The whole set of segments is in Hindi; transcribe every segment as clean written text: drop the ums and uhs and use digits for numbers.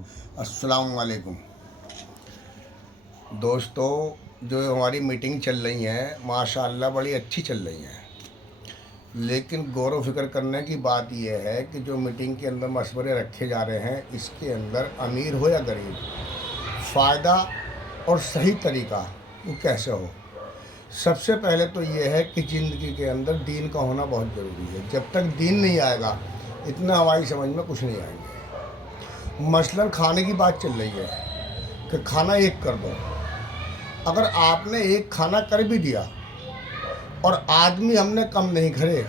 अस्सलाम वालेकुम दोस्तों। जो हमारी मीटिंग चल रही है माशाअल्लाह बड़ी अच्छी चल रही है, लेकिन गौर व फिक्र करने की बात यह है कि जो मीटिंग के अंदर मशवरे रखे जा रहे हैं इसके अंदर अमीर हो या गरीब, फ़ायदा और सही तरीका वो कैसे हो। सबसे पहले तो ये है कि ज़िंदगी के अंदर दीन का होना बहुत ज़रूरी है। जब तक दीन नहीं आएगा इतना हमारी समझ में कुछ नहीं आएंगे। मसलन खाने की बात चल रही है कि खाना एक कर दो। अगर आपने एक खाना कर भी दिया और आदमी हमने कम नहीं खड़े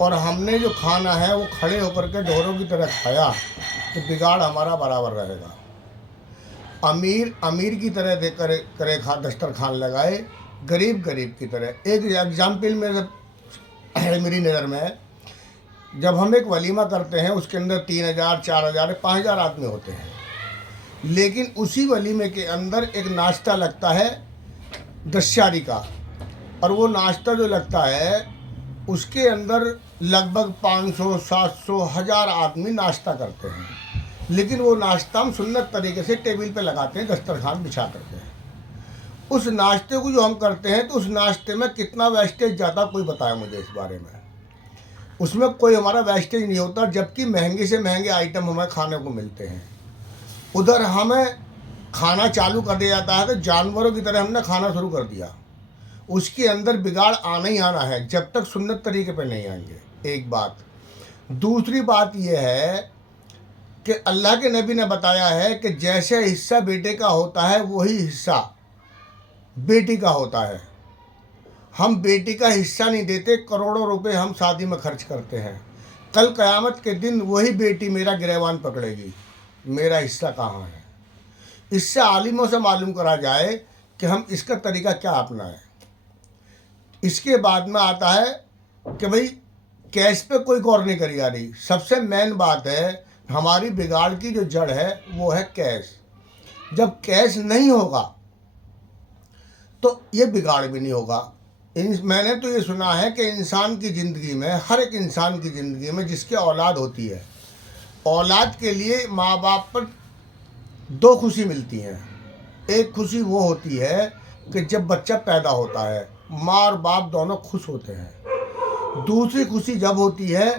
और हमने जो खाना है वो खड़े होकर के ढोरों की तरह खाया तो बिगाड़ हमारा बराबर रहेगा। अमीर अमीर की तरह दे करे करे खा दस्तरखान लगाए, गरीब गरीब की तरह। एक एग्जाम्पल मेरी नज़र में है, जब हम एक वलीमा करते हैं उसके अंदर 3000 4000 5000 आदमी होते हैं, लेकिन उसी वलीमे के अंदर एक नाश्ता लगता है दशयारी का, और वो नाश्ता जो लगता है उसके अंदर लगभग 500 700 1000 आदमी नाश्ता करते हैं। लेकिन वो नाश्ता हम सुन्नत तरीके से टेबल पे लगाते हैं, दस्तरखान बिछा करते हैं। उस नाश्ते को जो हम करते हैं तो उस नाश्ते में कितना वेस्टेज जाता कोई बताए मुझे इस बारे में। उसमें कोई हमारा वेस्टेज नहीं होता, जबकि महंगे से महंगे आइटम हमें खाने को मिलते हैं। उधर हमें खाना चालू कर दिया जाता है तो जानवरों की तरह हमने खाना शुरू कर दिया। उसके अंदर बिगाड़ आना ही आना है जब तक सुन्नत तरीके पे नहीं आएंगे। एक बात। दूसरी बात यह है कि अल्लाह के नबी ने बताया है कि जैसे हिस्सा बेटे का होता है वही हिस्सा बेटी का होता है। हम बेटी का हिस्सा नहीं देते, करोड़ों रुपए हम शादी में खर्च करते हैं। कल क़यामत के दिन वही बेटी मेरा गिरबान पकड़ेगी, मेरा हिस्सा कहाँ है। इससे आलिमों से मालूम करा जाए कि हम इसका तरीका क्या अपनाएं। इसके बाद में आता है कि भाई कैश पे कोई गौर नहीं करी जा रही। सबसे मेन बात है हमारी बिगाड़ की जो जड़ है वो है कैश। जब कैश नहीं होगा तो ये बिगाड़ भी नहीं होगा। मैंने तो ये सुना है कि इंसान की ज़िंदगी में, हर एक इंसान की ज़िंदगी में जिसके औलाद होती है, औलाद के लिए माँ बाप पर दो खुशी मिलती हैं। एक खुशी वो होती है कि जब बच्चा पैदा होता है माँ और बाप दोनों खुश होते हैं। दूसरी खुशी जब होती है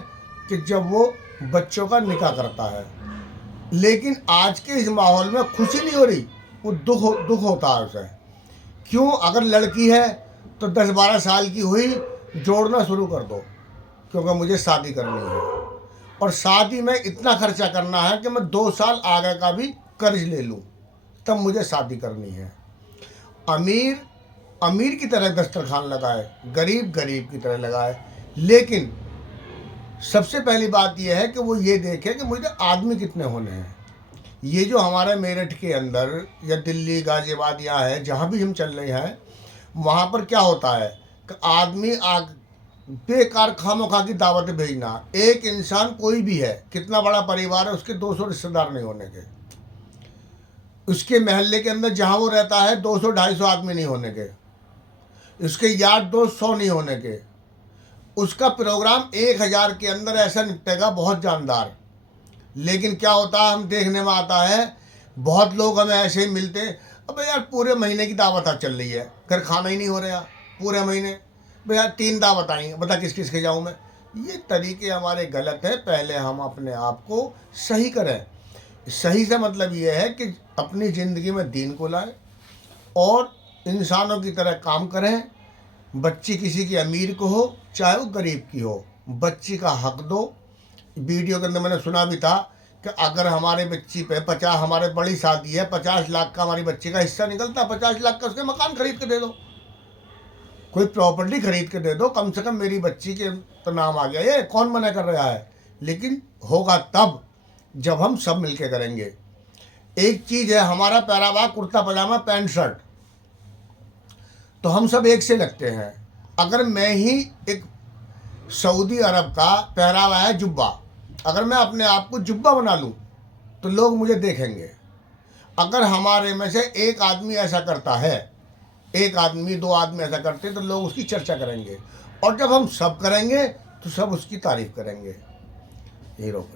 कि जब वो बच्चों का निकाह करता है। लेकिन आज के इस माहौल में खुशी नहीं हो रही, वो दुख होता है उसे। क्यों? अगर लड़की है तो 10-12 साल की हुई जोड़ना शुरू कर दो, क्योंकि मुझे शादी करनी है और शादी में इतना खर्चा करना है कि मैं 2 साल आगे का भी कर्ज ले लूँ तब मुझे शादी करनी है। अमीर अमीर की तरह दस्तरखान लगाए, गरीब गरीब की तरह लगाए। लेकिन सबसे पहली बात यह है कि वो ये देखे कि मुझे आदमी कितने होने हैं। ये जो हमारे मेरठ के अंदर या दिल्ली गाज़ियाबाद यहाँ है, जहाँ भी हम चल रहे हैं, वहाँ पर क्या होता है कि आदमी बेकार खामोखा की दावतें भेजना। एक इंसान कोई भी है, कितना बड़ा परिवार है, उसके 200 रिश्तेदार नहीं होने के। उसके महल्ले के अंदर जहाँ वो रहता है 200-250 आदमी नहीं होने के। उसके यार दोस्त 100 नहीं होने के। उसका प्रोग्राम 1000 के अंदर ऐसा निपटेगा, बहुत जानदार। लेकिन क्या होता है, हम देखने में आता है बहुत लोग हमें ऐसे ही मिलते, अबे यार पूरे महीने की दावत आज चल रही है, घर खाना ही नहीं हो रहा पूरे महीने, भाई यार 3 दावत आई, बता किस किस के जाऊँ मैं। ये तरीके हमारे गलत हैं। पहले हम अपने आप को सही करें। सही से मतलब ये है कि अपनी ज़िंदगी में दीन को लाएं और इंसानों की तरह काम करें। बच्ची किसी की अमीर को हो चाहे वो गरीब की हो, बच्ची का हक दो। वीडियो के अंदर मैंने सुना भी था कि अगर हमारे बच्ची पे 50, हमारे बड़ी शादी है, 50 लाख का हमारी बच्ची का हिस्सा निकलता, 50 लाख का उसके मकान खरीद के दे दो, कोई प्रॉपर्टी खरीद के दे दो, कम से कम मेरी बच्ची के तो नाम आ गया। ये कौन मना कर रहा है? लेकिन होगा तब जब हम सब मिलके करेंगे। एक चीज़ है, हमारा पहरावा कुर्ता पजामा पैंट शर्ट तो हम सब एक से लगते हैं। अगर मैं ही एक सऊदी अरब का पहरावा है जुब्बा, अगर मैं अपने आप को जुब्बा बना लूँ तो लोग मुझे देखेंगे। अगर हमारे में से एक आदमी ऐसा करता है, एक आदमी 2 आदमी ऐसा करते तो लोग उसकी चर्चा करेंगे, और जब हम सब करेंगे तो सब उसकी तारीफ करेंगे। हीरो।